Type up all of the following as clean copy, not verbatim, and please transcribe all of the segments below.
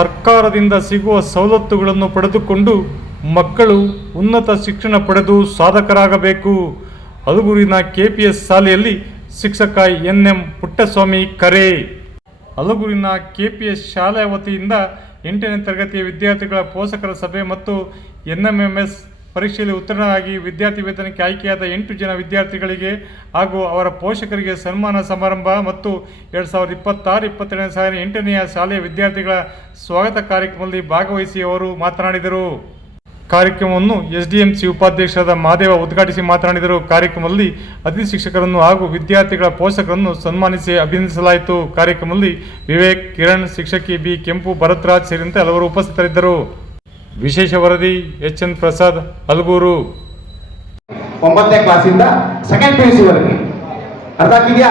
ಸರ್ಕಾರದಿಂದ ಸಿಗುವ ಸವಲತ್ತುಗಳನ್ನು ಪಡೆದುಕೊಂಡು ಮಕ್ಕಳು ಉನ್ನತ ಶಿಕ್ಷಣ ಪಡೆದು ಸಾಧಕರಾಗಬೇಕು. ಹಲಗೂರಿನ ಕೆಪಿಎಸ್ ಶಾಲೆಯಲ್ಲಿ ಶಿಕ್ಷಕ NM ಪುಟ್ಟಸ್ವಾಮಿ ಕರೆ. ಹಲಗೂರಿನ ಕೆಪಿಎಸ್ ಶಾಲೆಯ ವತಿಯಿಂದ 8ನೇ ತರಗತಿಯ ವಿದ್ಯಾರ್ಥಿಗಳ ಪೋಷಕರ ಸಭೆ ಮತ್ತು NMMS ಪರೀಕ್ಷೆಯಲ್ಲಿ ಉತ್ತೀರ್ಣರಾಗಿ ವಿದ್ಯಾರ್ಥಿ ವೇತನಕ್ಕೆ ಆಯ್ಕೆಯಾದ 8 ಜನ ವಿದ್ಯಾರ್ಥಿಗಳಿಗೆ ಹಾಗೂ ಅವರ ಪೋಷಕರಿಗೆ ಸನ್ಮಾನ ಸಮಾರಂಭ ಮತ್ತು 2026-27ನೇ ಸಾಲಿನ 8ನೇ ಶಾಲೆಯ ವಿದ್ಯಾರ್ಥಿಗಳ ಸ್ವಾಗತ ಕಾರ್ಯಕ್ರಮದಲ್ಲಿ ಭಾಗವಹಿಸಿ ಅವರು ಮಾತನಾಡಿದರು. ಕಾರ್ಯಕ್ರಮವನ್ನು SDMC ಉಪಾಧ್ಯಕ್ಷರಾದ ಮಹಾದೇವ ಉದ್ಘಾಟಿಸಿ ಮಾತನಾಡಿದರು. ಕಾರ್ಯಕ್ರಮದಲ್ಲಿ ಅತಿಥಿ ಶಿಕ್ಷಕರನ್ನು ಹಾಗೂ ವಿದ್ಯಾರ್ಥಿಗಳ ಪೋಷಕರನ್ನು ಸನ್ಮಾನಿಸಿ ಅಭಿನಂದಿಸಲಾಯಿತು. ಕಾರ್ಯಕ್ರಮದಲ್ಲಿ ವಿವೇಕ್, ಕಿರಣ್, ಶಿಕ್ಷಕಿ ಬಿ ಕೆಂಪು, ಭರತ್ರಾಜ್ ಸೇರಿದಂತೆ ಹಲವರು ಉಪಸ್ಥಿತರಿದ್ದರು. ವಿಶೇಷ ವರದಿ HN ಪ್ರಸಾದ್, ಹಲಗೂರು. 9ನೇ ಕ್ಲಾಸಿಂದ ಸೆಕೆಂಡ್ PUC ವರೆಗೆ ಅರ್ಥ ಆಗಿದೆಯಾ?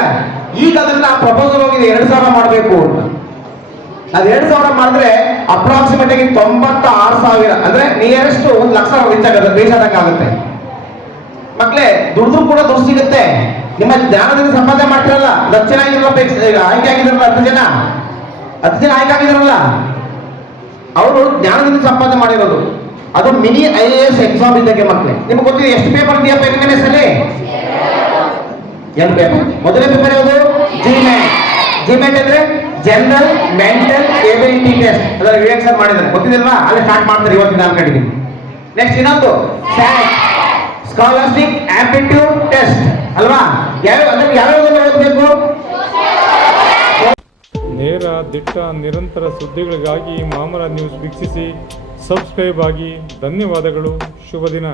ಈಗ ಅದನ್ನ ಪ್ರಪೋಸಲ್ ಹೋಗಿದೆ 2000 ಮಾಡಬೇಕು ಅಂತ. ಅದು 2000 ಮಾಡಿದ್ರೆ ಅಪ್ರಾಕ್ಸಿಮೇಟ್ ಆಗಿ 96,000 ಅಂದ್ರೆ ನಿಯರೆಸ್ಟ್ 1 ಲಕ್ಷ ರೀಚ್ ಆಗುತ್ತೆ. ಮಕ್ಕಳೇ ದುಡ್ಡು ಕೂಡ ದುಡ್ಡು ಸಿಗುತ್ತೆ. ನಿಮ್ಮ ಜ್ಞಾನದಿಂದ ಸಂಪಾದನೆ ಮಾಡ್ತಿರಲ್ಲ, 10 ಜನ ಆಯ್ಕೆ ಆಗಿದ್ರಲ್ಲ, 10 ಜನ ಆಯ್ಕೆ ಆಗಿದ್ರಲ್ಲ, ಅವರು ಜ್ಞಾನದಿಂದ ಸಂಪಾದನೆ ಮಾಡಿರೋದು. ಅದು ಮಿನಿ IAS ಎಕ್ಸಾಮ್ ಇದ್ದಂಗೆ ಮಕ್ಕಳೇ. ನಿಮ್ಗೆ ಗೊತ್ತಿದೆ ಎಷ್ಟು ಪೇಪರ್ ಇದೆಯಪ್ಪ NMS ಅಲ್ಲಿ? 2 ಪೇಪರ್. ಮೊದಲನೇ ಪೇಪರ್ ಯಾವುದು? GMAT ಅಂದ್ರೆ ಜನರಲ್ ಮೆಂಟಲ್ ಎಬಿಲಿಟಿ ಟೆಸ್ಟ್. ಅದರ ವಿವೇಕ್ ಸರ್ ಮಾಡಿದ್ದಾರೆ, ಗೊತ್ತಿದೆಲ್ವಾ? ಅಲ್ಲೇ ಸ್ಟಾರ್ಟ್ ಮಾಡ್ತಾರೆ ಇವತ್ತಿನ ಅನ್ಕೊಂಡಿದ್ದೀನಿ. ನೆಕ್ಸ್ಟ್ ಇನ್ನೊಂದು SAT ಸ್ಕಾಲರ್ಶಿಪ್ ಆಪ್ಟಿಟ್ಯೂಡ್ ಟೆಸ್ಟ್ ಅಲ್ವಾ? ಯಾವ್ಯಾವುದನ್ನು ಓದಬೇಕು? ನೇರ, ದಿಟ್ಟ, ನಿರಂತರ ಸುದ್ದಿಗಳಿಗಾಗಿ ಮಾಮರ ನ್ಯೂಸ್ ವೀಕ್ಷಿಸಿ, ಸಬ್ಸ್ಕ್ರೈಬ್ ಆಗಿ. ಧನ್ಯವಾದಗಳು. ಶುಭ ದಿನ.